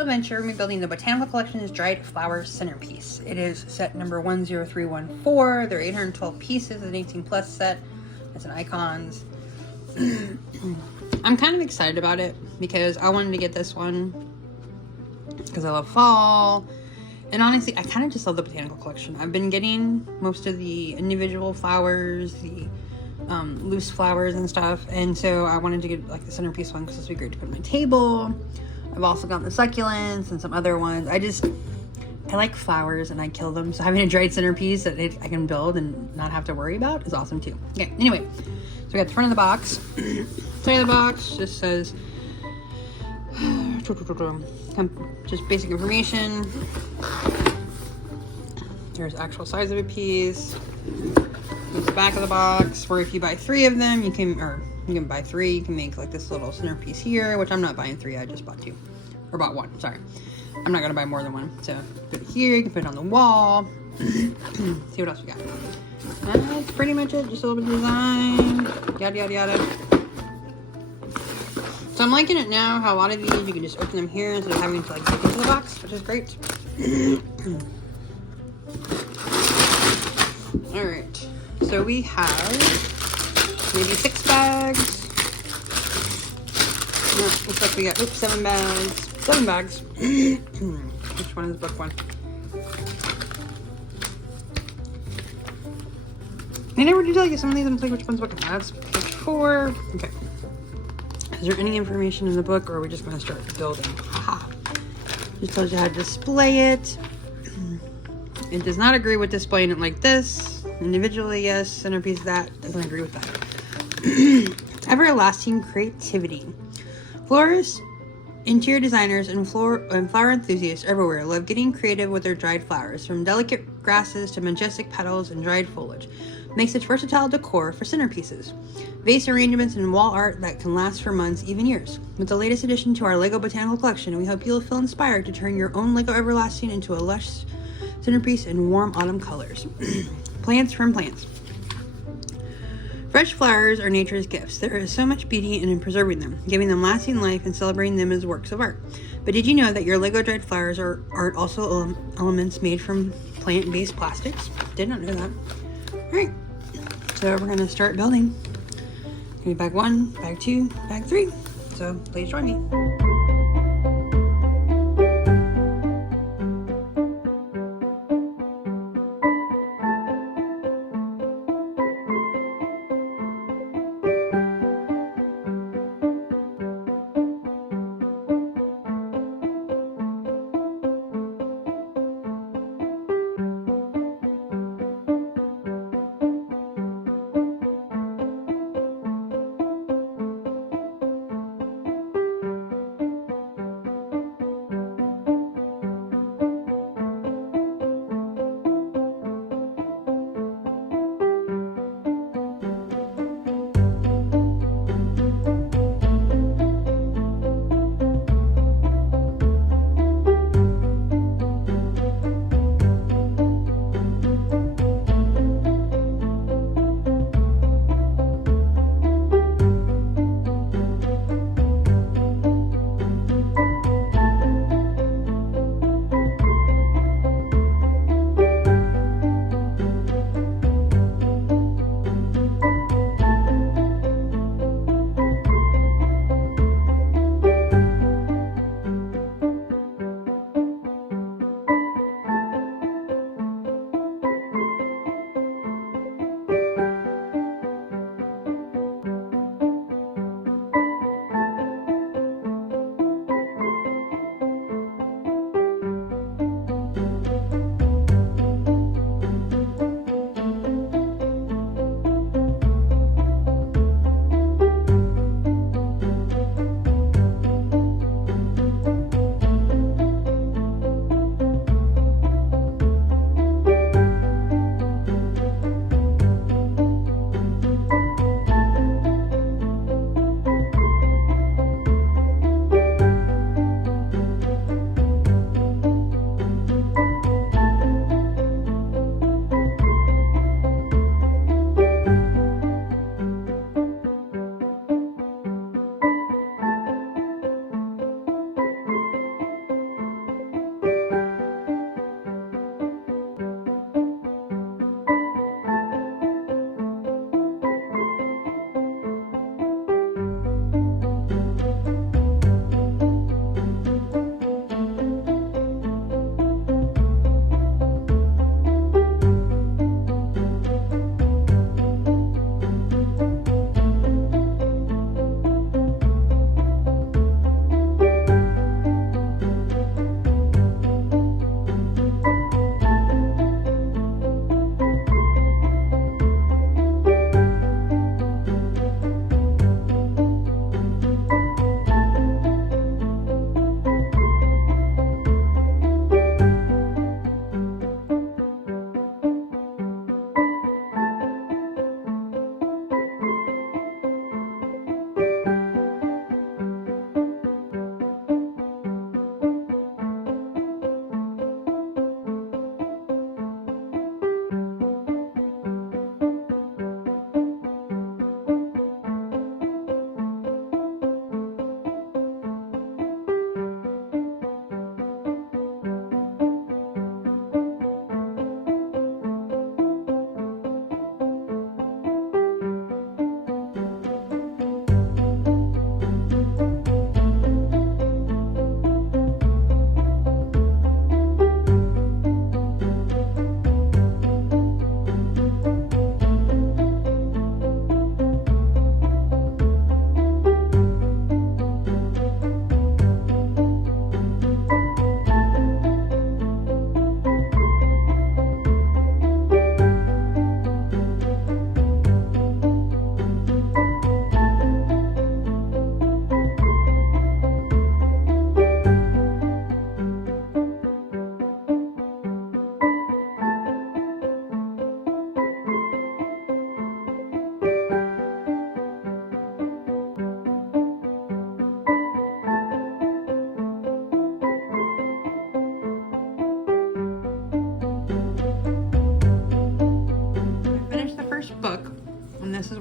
Adventure, we're building the Botanical Collection's dried flower centerpiece. It is set number 10314. There are 812 pieces, an 18 plus set. It's an icons. I'm kind of excited about it because I wanted to get this one because I love fall. And honestly, I kind of just love the Botanical Collection. I've been getting most of the individual flowers, the loose flowers and stuff. And so I wanted to get like the centerpiece one because this would be great to put on my table. I've also got the succulents and some other ones. I like flowers and I kill them. So having a dried centerpiece that I can build and not have to worry about is awesome too. Okay, anyway, so we got the front of the box. Side of the box just says, just basic information. There's actual size of a piece. There's the back of the box, where if you buy 3 of them, you can buy 3. You can make like this little centerpiece here, which I'm not buying 3. I just bought 2, or bought 1. Sorry, I'm not gonna buy more than 1. So put it here. You can put it on the wall. See what else we got. That's pretty much it. Just a little bit of design. Yada yada yada. So I'm liking it now. How a lot of these you can just open them here instead of having to like dig into the box, which is great. All right. So we have maybe 6 bags. No, looks like we got 7 bags. 7 bags. Which one is book 1? I never do tell you some of these. I'm like, which one's book 1? That's book 4. Okay. Is there any information in the book, or are we just going to start building? Haha. Just tells you how to display it. It does not agree with displaying it like this. Individually, yes. Centerpiece, that. Doesn't agree with that. Everlasting creativity. Florists, interior designers, and flower enthusiasts everywhere love getting creative with their dried flowers. From delicate grasses to majestic petals and dried foliage. Makes such versatile decor for centerpieces. Vase arrangements and wall art that can last for months, even years. With the latest addition to our LEGO Botanical Collection, we hope you'll feel inspired to turn your own LEGO Everlasting into a lush centerpiece in warm autumn colors. Plants from plants. Fresh flowers are nature's gifts. There is so much beauty in preserving them, giving them lasting life, and celebrating them as works of art. But did you know that your LEGO dried flowers are also elements made from plant-based plastics? Did not know that. Alright, so we're going to start building. Gonna be bag 1, bag 2, bag 3. So please join me.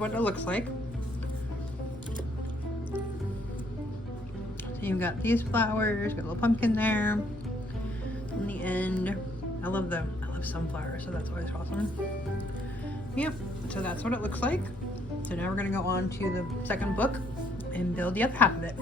what it looks like. So you've got these flowers, got a little pumpkin there. In the end, I love sunflowers, so that's always awesome. Yep, so that's what it looks like. So now we're gonna go on to the second book and build the other half of it.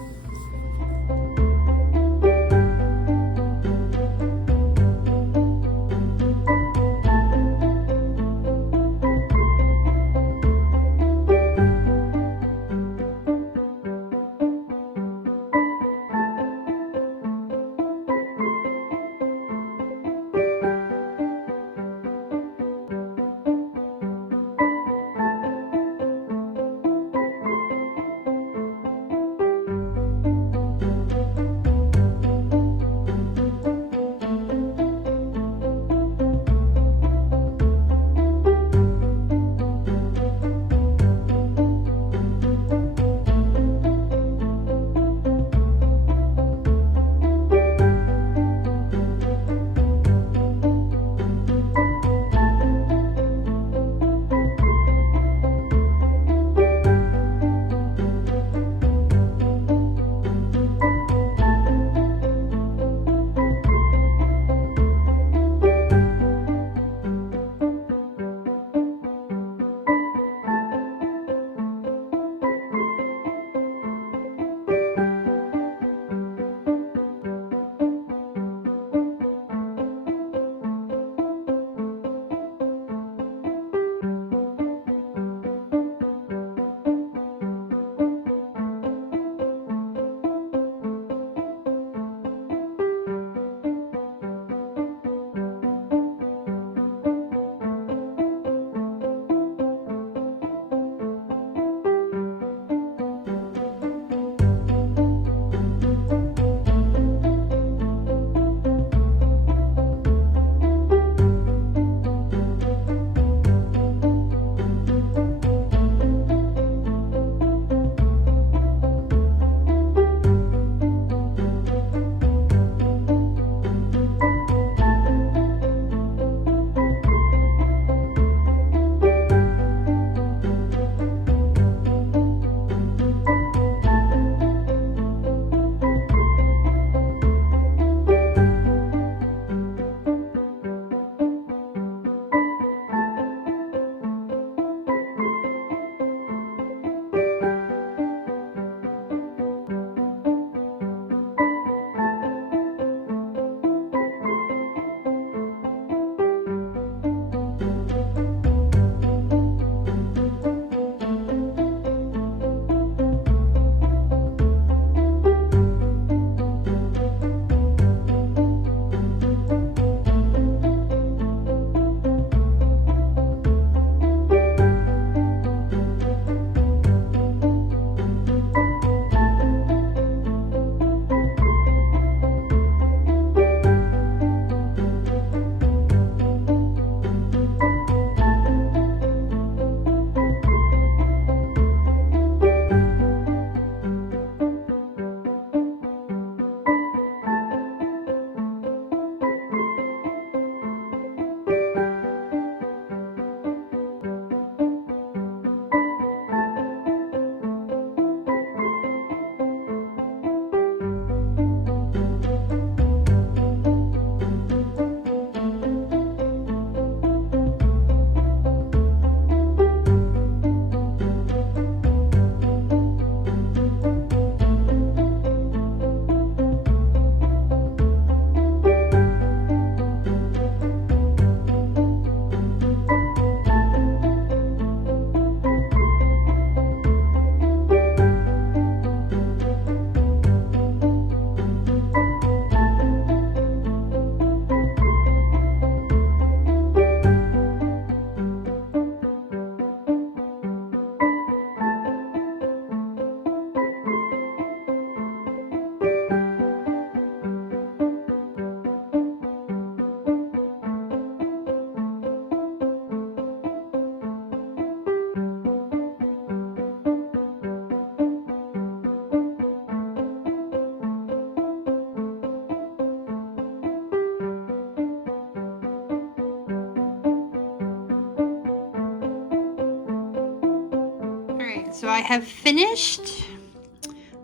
So I have finished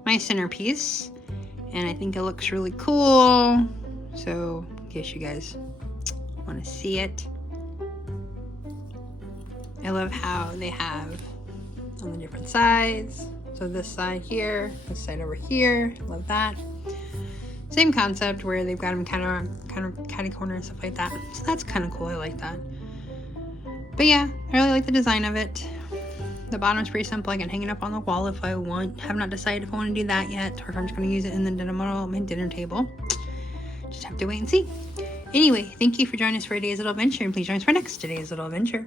my centerpiece, and I think it looks really cool. So in case you guys want to see it, I love how they have on the different sides. So this side here, this side over here, love that. Same concept where they've got them kind of catty corner and stuff like that. So that's kind of cool. I like that. But yeah, I really like the design of it. The bottom's pretty simple. I can hang it up on the wall if I want. Have not decided if I want to do that yet, or if I'm just going to use it in the middle of my dinner table. Just have to wait and see. Anyway, thank you for joining us for today's little adventure, and please join us for next today's little adventure.